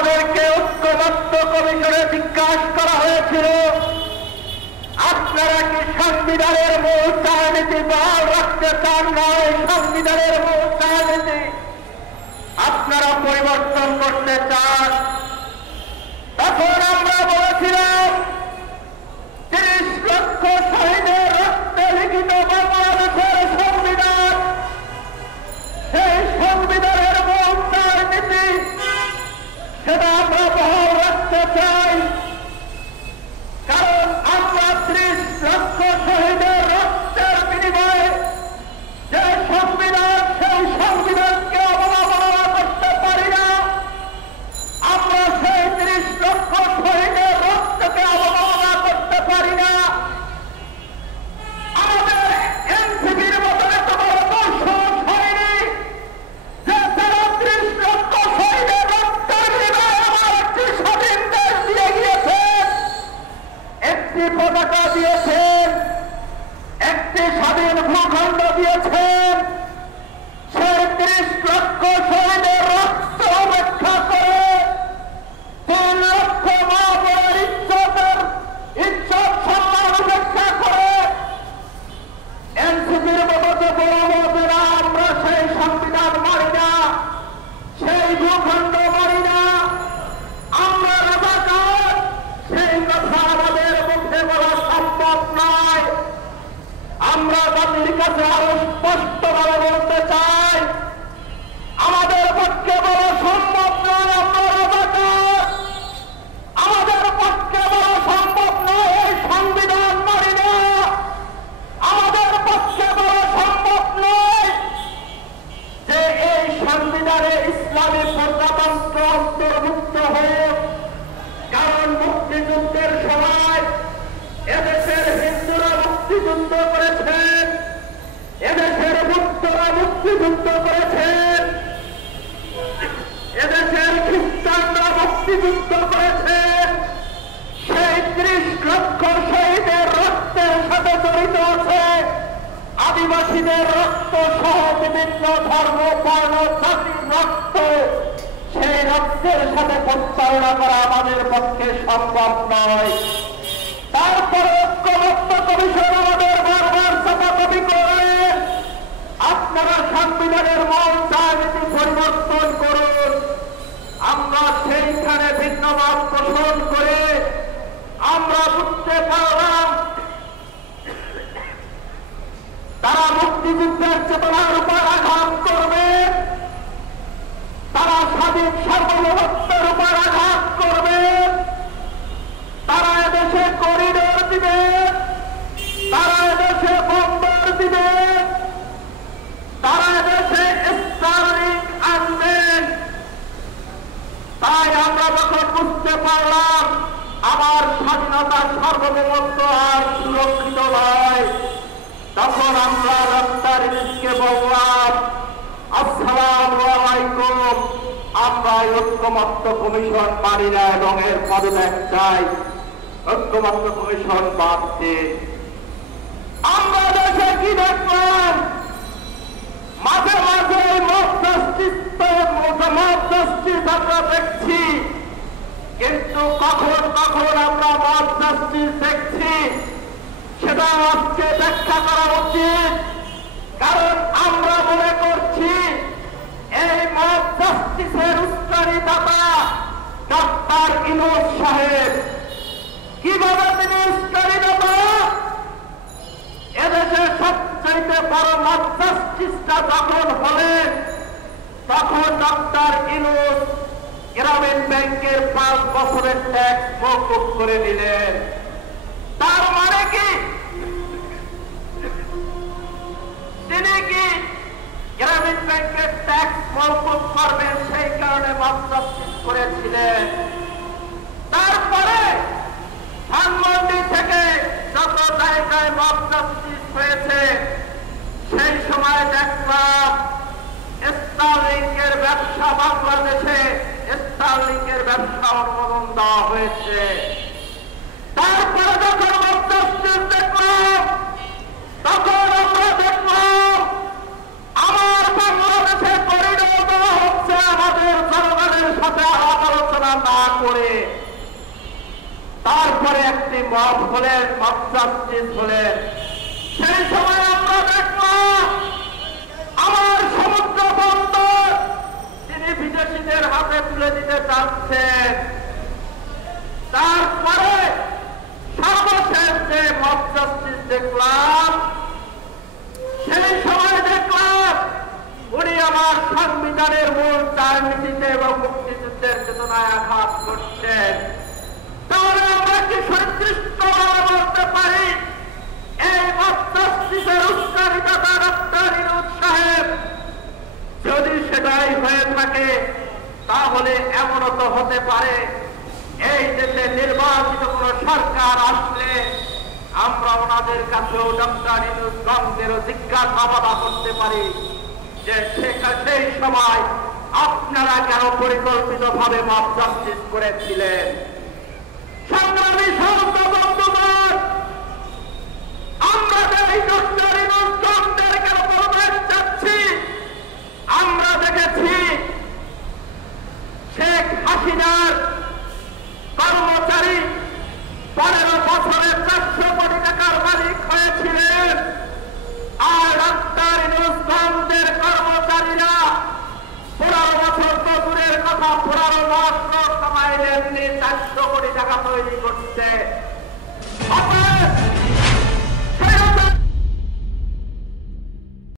আমাদেরকে ঐক্যমত্য কমিশনে জিজ্ঞাসা করা হয়েছিল, আপনারা কি সংবিধানের মূল চালনীতি বহাল রাখতে চান না এই সংবিধানের মূল চালনীতি আপনারা পরিবর্তন করতে চান? তখন আমরা বলেছিলাম ৩০ লক্ষ শহীদের রক্তে লিখিত বাংলাদেশের সংবিধান, সেই সংবিধানের মূল চালনীতি সেটা আমরা বহাল রাখতে চাই। কারণ আমরা ৩০ লক্ষ শহীদের রক্তের বিনিময়ে যে সংবিধান, সেই সংবিধানকে অবমাননা করতে পারি না। আমরা সেই ৩০ লক্ষ শহীদের রক্তকে অবমাননা করতে পারি না। আমাদের এনসিপির মতো এত বড় দর্শন হয়নি যে তারা ৩০ লক্ষ শহীদের রক্তের বিনিময়ে আমার একটি স্বাধীন দেশ দিয়ে গিয়েছেন, একটি পতাকা দিয়েছেন, একটি স্বাধীন ভূখণ্ড দিয়েছেন। সেই ৩০ লক্ষ শহীদের রক্ত উপেক্ষা করে ৩ লক্ষ মা বোনের ইজ্জত সম্মান উপেক্ষা করে এনসিপির মতো বলবে না আমরা সেই সংবিধান মানি না, সেই ভূখণ্ড মানি না, আমরা রাজাকার, সেই কথা আমাদের মুখে বলা সম্ভব নয়। আমরা জাতির কাছে আরো স্পষ্টভাবে বলতে চাই, আমাদের পক্ষে বলা সম্ভব নয় আমরা রাজাকার, আমাদের পক্ষে বলা সম্ভব নয় এই সংবিধান মানি না, আমাদের পক্ষে বলা সম্ভব নয় যে এই সংবিধানে ইসলামী প্রজাতন্ত্র অন্তর্ভুক্ত হোক। কারণ মুক্তিযুদ্ধের সময় এদেশের হিন্দুরা মুক্তিযুদ্ধ করেছেন, এদেশের বৌদ্ধরা মুক্তিযুদ্ধ করেছেন, এদেশের খ্রিস্টানরা মুক্তিযুদ্ধ করেছেন। সেই ৩০ লক্ষ শহীদের রক্তের সাথে জড়িত আছে আদিবাসীদের রক্ত সহ বিভিন্ন ধর্ম বর্ণ জাতির রক্ত। সেই রক্তের সাথে প্রতারণা করা আমাদের পক্ষে সম্ভব নয়। তারপরে ঐক্যমত্য কমিশন আমাদের বারবার চাপাচাপি করে আপনারা সংবিধানের মূল চালনীতি পরিবর্তন করুন। আমরা সেইখানে ভিন্ন মত পোষণ করে আমরা বুঝতে পারলাম তারা মুক্তিযুদ্ধের চেতনার উপর আঘাত করবে, তারা স্বাধীন সার্বভৌমত্বের উপর আঘাত করবে, তারা এদেশে করিডোর দিবে, তারা এদেশে বন্দর দিবে, তারা এদেশে স্টারলিংক আনবেন। তাই আমরা যখন বুঝতে পারলাম আমার স্বাধীনতার সার্বভৌমত্ব আর সুরক্ষিত নয়, তখন আমরা রাস্তার দিকে বললাম আসসালামু আলাইকুম, আমরা ঐক্যমত্য কমিশন মানি না এবং এর পদত্যাগ চাই। ঐক্যমত্য কমিশন বাদ দিন। আমরা দেশে কি দেখলাম, মাঝে মাঝে মত জাস্টিস আমরা দেখছি, কিন্তু কখন কখন আমরা মত জাস্টিস দেখছি সেটা আজকে ব্যাখ্যা করা উচিত। কারণ আমরা মনে করছি এই মত জাস্টিসের উস্কানিদাতা ডক্টর ইউনূস সাহেব। কিভাবে তিনি উস্কানিদাতা? এদেশে সবচাইতে বড় মত জাস্টিসটা যখন হলেন তখন ডক্টর ইউনূস গ্রামীণ ব্যাংকের 5 বছরের ট্যাক্স মওকুফ করে নিলেন। তার মানে কি তিনি কি গ্রামীণ ব্যাংকের ট্যাক্স মওকুফ করবেন সেই কারণে মত জাস্টিস করেছিলেন? তারপরে ধানমন্ডি থেকে যত জায়গায় মত জাস্টিস হয়েছে সেই সময় দেখলাম স্টারলিংকের ব্যবসা, বাংলাদেশে স্টারলিংকের ব্যবসা অনুমোদন দেওয়া হয়েছে। তারপরে যখন মত জাস্টিস দেখলাম তখন আমরা দেখলাম আমার বাংলাদেশে করিডোর দেওয়া হচ্ছে আমাদের জনগণের সাথে আলাপ আলোচনা আলোচনা না করে তারপরে একটি মত হলেন, মত জাস্টিস হলেন। সেই সময় আমরা দেখলাম আমার সমুদ্র বন্দর তিনি বিদেশিদের হাতে তুলে দিতে চাচ্ছেন। তারপরে সর্বশেষ যে মত জাস্টিস দেখলাম, সেই সময় দেখলাম উনি আমার সংবিধানের মূল চার নীতিতে এবং মুক্তিযুদ্ধের চেতনায় আঘাত করছেন। তাহলে আমরা কি সুনির্দিষ্টভাবে বলতে পারি এই মত জাস্টিসের উৎসারিতা ডক্টর ইউনূস সাহেব? যদি সেটাই হয়ে থাকে তাহলে এমনও তো হতে পারে এই দেশে নির্বাচিত কোন সরকার আসলে আমরা ওনাদের কাছেও ডক্টর ইউনূস গঙ্গেরও জিজ্ঞাসাবাদ করতে পারি যে সেই সময় আপনারা কেন পরিকল্পিতভাবে মত জাস্টিস করেছিলেন। সংগ্রামী সহযোদ্ধা বন্ধুগণ, আমরা যে এই ডক্টর ইউনূস গঙ্গের কেন পদত্যাগ চাচ্ছি, আমরা দেখেছি শেখ হাসিনার কর্মচারী 15 বছরে 400 কোটি টাকার মালিক হয়েছিলেন, আর ডক্টর ইউনূস গঙ্গের কর্মচারীরা 15 বছর তো দূরের কথা 15 মাস কামাইলেন 400 কোটি টাকা তৈরি করছে।